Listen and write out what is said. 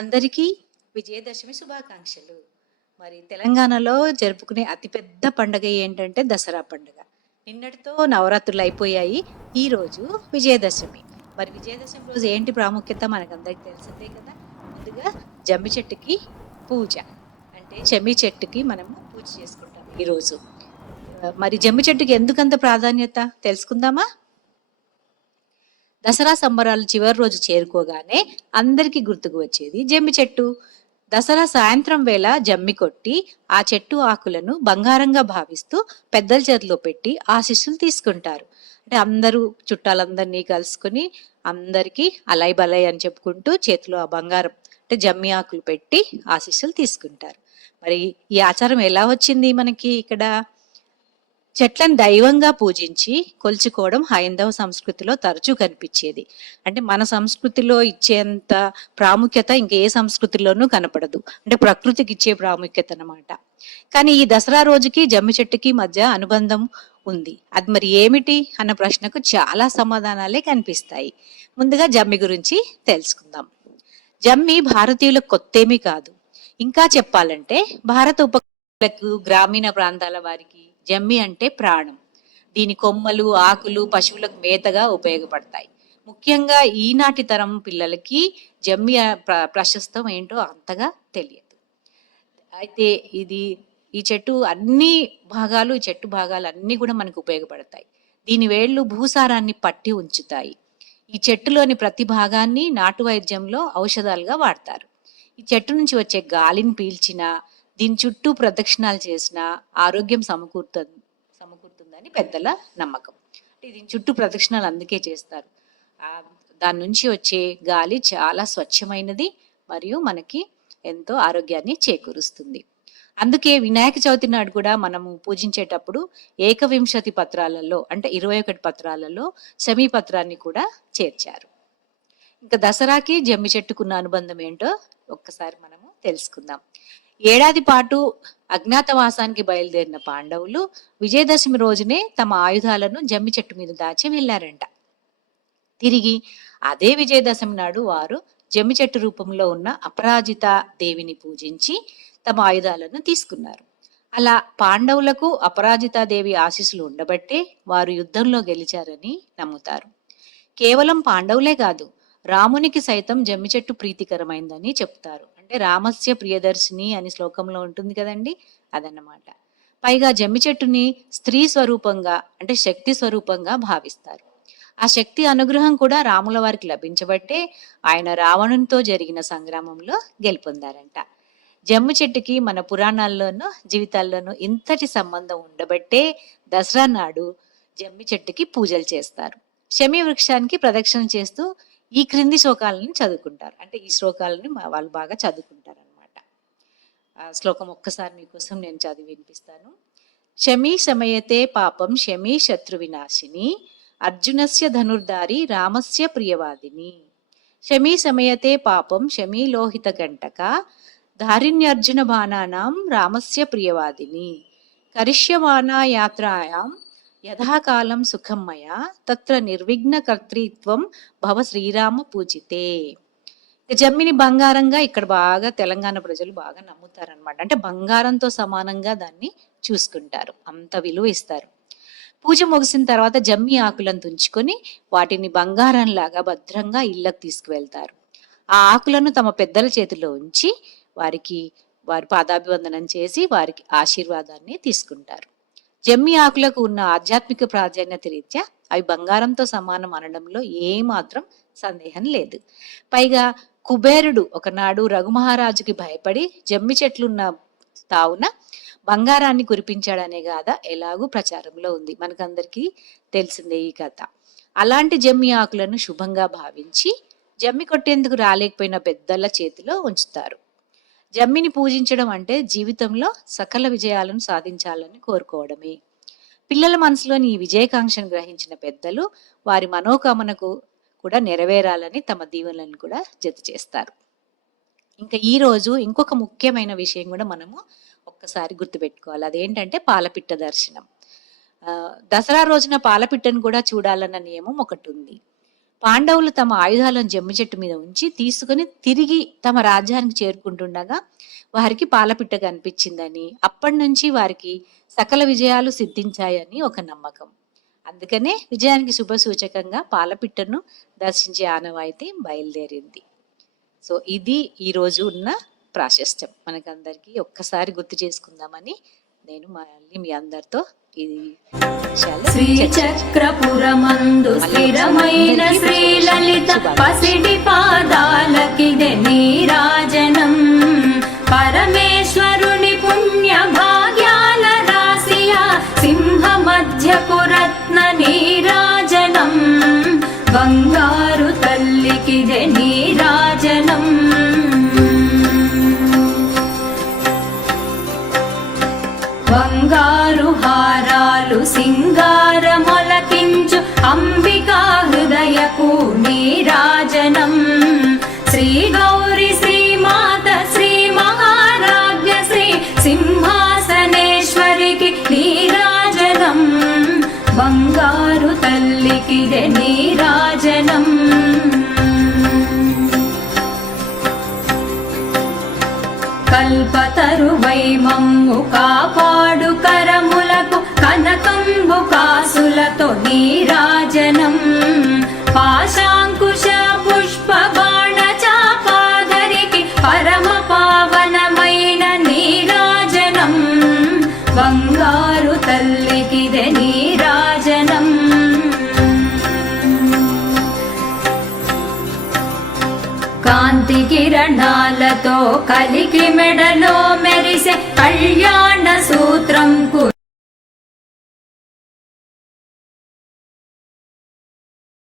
అందరికీ విజయదశమి శుభాకాంక్షలు. మరి తెలంగాణలో జరుపుకునే అతిపెద్ద పండుగ ఏంటంటే దసరా పండుగ. నిన్నటితో నవరాత్రులు అయిపోయాయి. ఈరోజు విజయదశమి. మరి విజయదశమి రోజు ఏంటి ప్రాముఖ్యత మనకందరికి తెలిసిందే కదా. ముందుగా జమ్మి చెట్టుకి పూజ. అంటే జమ్మి చెట్టుకి మనము పూజ చేసుకుంటాం ఈరోజు. మరి జమ్మి చెట్టుకి ఎందుకంత ప్రాధాన్యత తెలుసుకుందామా? దసరా సంబరాలు చివరి రోజు చేరుకోగానే అందరికీ గుర్తుకు వచ్చేది జమ్మి చెట్టు. దసరా సాయంత్రం వేళ జమ్మి కొట్టి ఆ చెట్టు ఆకులను బంగారంగా భావిస్తూ పెద్దల చేతిలో పెట్టి ఆశీస్సులు తీసుకుంటారు. అంటే అందరూ చుట్టాలందరినీ కలుసుకుని అందరికీ అలై బలై అని చెప్పుకుంటూ చేతిలో ఆ బంగారం అంటే జమ్మి ఆకులు పెట్టి ఆశీస్సులు తీసుకుంటారు. మరి ఈ ఆచారం ఎలా వచ్చింది మనకి? ఇక్కడ చెట్లను దైవంగా పూజించి కొలుచుకోవడం హైందవ సంస్కృతిలో తరచూ కనిపించేది. అంటే మన సంస్కృతిలో ఇచ్చేంత ప్రాముఖ్యత ఇంకే సంస్కృతిలోనూ కనపడదు. అంటే ప్రకృతికి ఇచ్చే ప్రాముఖ్యత అన్నమాట. కానీ ఈ దసరా రోజుకి జమ్మి చెట్టుకి మధ్య అనుబంధం ఉంది. అది మరి ఏమిటి అన్న ప్రశ్నకు చాలా సమాధానాలే కనిపిస్తాయి. ముందుగా జమ్మి గురించి తెలుసుకుందాం. జమ్మి భారతీయులకు కొత్తేమీ కాదు. ఇంకా చెప్పాలంటే భారత ఉపఖండాలకు గ్రామీణ ప్రాంతాల వారికి జమ్మి అంటే ప్రాణం. దీని కొమ్మలు ఆకులు పశువులకు మేతగా ఉపయోగపడతాయి. ముఖ్యంగా ఈనాటి తరం పిల్లలకి జమ్మి ప్రశస్తం ఏంటో అంతగా తెలియదు. అయితే ఈ చెట్టు చెట్టు భాగాలు అన్ని కూడా మనకు ఉపయోగపడతాయి. దీని వేళ్ళు భూసారాన్ని పట్టి ఉంచుతాయి. ఈ చెట్టులోని ప్రతి భాగాన్ని నాటు వైద్యంలో ఔషధాలుగా వాడతారు. ఈ చెట్టు నుంచి వచ్చే గాలిని పీల్చినా దీని చుట్టూ ప్రదక్షిణాలు చేసిన ఆరోగ్యం సమకూరుతుందని పెద్దల నమ్మకం. దీని చుట్టూ ప్రదక్షిణాలు అందుకే చేస్తారు. దాని నుంచి వచ్చే గాలి చాలా స్వచ్ఛమైనది మరియు మనకి ఎంతో ఆరోగ్యాన్ని చేకూరుస్తుంది. అందుకే వినాయక చవితి నాడు కూడా మనము పూజించేటప్పుడు ఏకవింశతి పత్రాలలో అంటే 21 పత్రాలలో శమీ పత్రాన్ని కూడా చేర్చారు. ఇంకా దసరాకి జమ్మి చెట్టుకున్న అనుబంధం ఏంటో ఒక్కసారి మనము తెలుసుకుందాం. ఏడాది పాటు అజ్ఞాతవాసానికి బయలుదేరిన పాండవులు విజయదశమి రోజునే తమ ఆయుధాలను జమ్మి చెట్టు మీద దాచి వెళ్లారంట. తిరిగి అదే విజయదశమి నాడు వారు జమ్మి చెట్టు రూపంలో ఉన్న అపరాజిత దేవిని పూజించి తమ ఆయుధాలను తీసుకున్నారు. అలా పాండవులకు అపరాజితా దేవి ఆశీస్సులు ఉండబట్టే వారు యుద్ధంలో గెలిచారని నమ్ముతారు. కేవలం పాండవులే కాదు, రామునికి సైతం జమ్మి చెట్టు ప్రీతికరమైందని చెప్తారు. అంటే రామస్య ప్రియదర్శిని అని శ్లోకంలో ఉంటుంది కదండి, అదన్నమాట. పైగా జమ్మి చెట్టుని స్త్రీ స్వరూపంగా అంటే శక్తి స్వరూపంగా భావిస్తారు. ఆ శక్తి అనుగ్రహం కూడా రాముల వారికి లభించబట్టే ఆయన రావణునితో జరిగిన సంగ్రామంలో గెలుపొందారంట. జమ్మి చెట్టుకి మన పురాణాల్లోనూ జీవితాల్లోనూ ఇంతటి సంబంధం ఉండబట్టే దసరా నాడు జమ్మి చెట్టుకి పూజలు చేస్తారు. శమీ వృక్షానికి ప్రదక్షిణ చేస్తూ ఈ క్రింది శ్లోకాలను చదువుకుంటారు. అంటే ఈ శ్లోకాలని వాళ్ళు బాగా చదువుకుంటారు అనమాట. ఆ శ్లోకం ఒక్కసారి మీకోసం నేను చదివి వినిపిస్తాను. శమీ శమయతే పాపం శమీ శత్రు వినాశిని అర్జునస్య ధనుర్ధారి రామస్య ప్రియవాదిని. శమీ శమయతే పాపం శమీ లోహిత గంటక ధారిణ్యర్జున బాణానాం రామస్య ప్రియవాదిని. కరిష్యమానా యాత్రాయాం యథాకాలం సుఖం మయా తత్ర నిర్విఘ్న కర్తృత్వం భవ శ్రీరామ పూజితే. జమ్మిని బంగారంగా ఇక్కడ బాగా తెలంగాణ ప్రజలు బాగా నమ్ముతారనమాట. అంటే బంగారంతో సమానంగా దాన్ని చూసుకుంటారు, అంత విలువ ఇస్తారు. పూజ ముగిసిన తర్వాత జమ్మి ఆకులను తుంచుకొని వాటిని బంగారంలాగా భద్రంగా ఇళ్లకు తీసుకువెళ్తారు. ఆ ఆకులను తమ పెద్దల చేతిలో ఉంచి వారి పాదాభివందనం చేసి వారికి ఆశీర్వాదాన్ని తీసుకుంటారు. జమ్మి ఆకులకు ఉన్న ఆధ్యాత్మిక ప్రాధాన్యత రీత్యా అవి బంగారంతో సమానం అనడంలో ఏమాత్రం సందేహం లేదు. పైగా కుబేరుడు ఒకనాడు రఘుమహారాజుకి భయపడి జమ్మి చెట్లున్న తావున బంగారాన్ని కురిపించాడనే గాథ ఎలాగూ ప్రచారంలో ఉంది, మనకందరికీ తెలిసిందే ఈ కథ. అలాంటి జమ్మి ఆకులను శుభంగా భావించి జమ్మి కొట్టేందుకు రాలేకపోయిన పెద్దల చేతిలో ఉంచుతారు. జమ్మిని పూజించడం అంటే జీవితంలో సకల విజయాలను సాధించాలని కోరుకోవడమే. పిల్లల మనసులోని ఈ విజయకాంక్షను గ్రహించిన పెద్దలు వారి మనోకామనకు కూడా నెరవేరాలని తమ దీవెనలను కూడా జత చేస్తారు. ఇంకా ఈ రోజు ఇంకొక ముఖ్యమైన విషయం కూడా మనము ఒక్కసారి గుర్తుపెట్టుకోవాలి. అదేంటంటే పాలపిట్ట దర్శనం. దసరా రోజున పాలపిట్టను కూడా చూడాలన్న నియమం ఒకటి ఉంది. పాండవులు తమ ఆయుధాలను జమ్మి చెట్టు మీద ఉంచి తీసుకుని తిరిగి తమ రాజ్యానికి చేరుకుంటుండగా వారికి పాలపిట్ట కనిపించిందని, అప్పటి నుంచి వారికి సకల విజయాలు సిద్ధించాయని ఒక నమ్మకం. అందుకనే విజయానికి శుభ సూచకంగా పాలపిట్టను దర్శించే ఆనవాయితీ బయలుదేరింది. సో ఇది ఈ రోజు ఉన్న ప్రాశస్త్యం. మనకందరికీ ఒక్కసారి గుర్తు చేసుకుందామని నేను మళ్ళీ మీ అందరితో ఇది శ్రీచక్రపురమందు స్థిరమైన శ్రీలలిత పసిడి పాదాలకిదే నీరాజనం. పరమేశ్వరుని పుణ్య భాగ్యాల రాశియా సింహ మధ్యపు రత్న నీరాజనం. బంగారు తల్లికిదే నీరాజనం. బంగారు హారాలు సింగారమొలకించు అంబికా హృదయపు నీరాజనం. శ్రీ గౌరి శ్రీమాత శ్రీ మహారాజ్య శ్రీ సింహాసనేశ్వరికి నీరాజనం. బంగారు తల్లికిదే నీరాజనం. కల్పతరువై మమ్ము కాపాడు కరములకు కనకంబు కాసులతో నీరాజనం. పాశాంకుశ పుష్ప బాణ చాపాదరికి పరమ పావనమైన నీరాజనం. బంగారు తల్లికిదే నీరాజనం. కాంతి కిరణాలతో కలికి మెడలో మెరిసే కళ్యాణ సూత్రం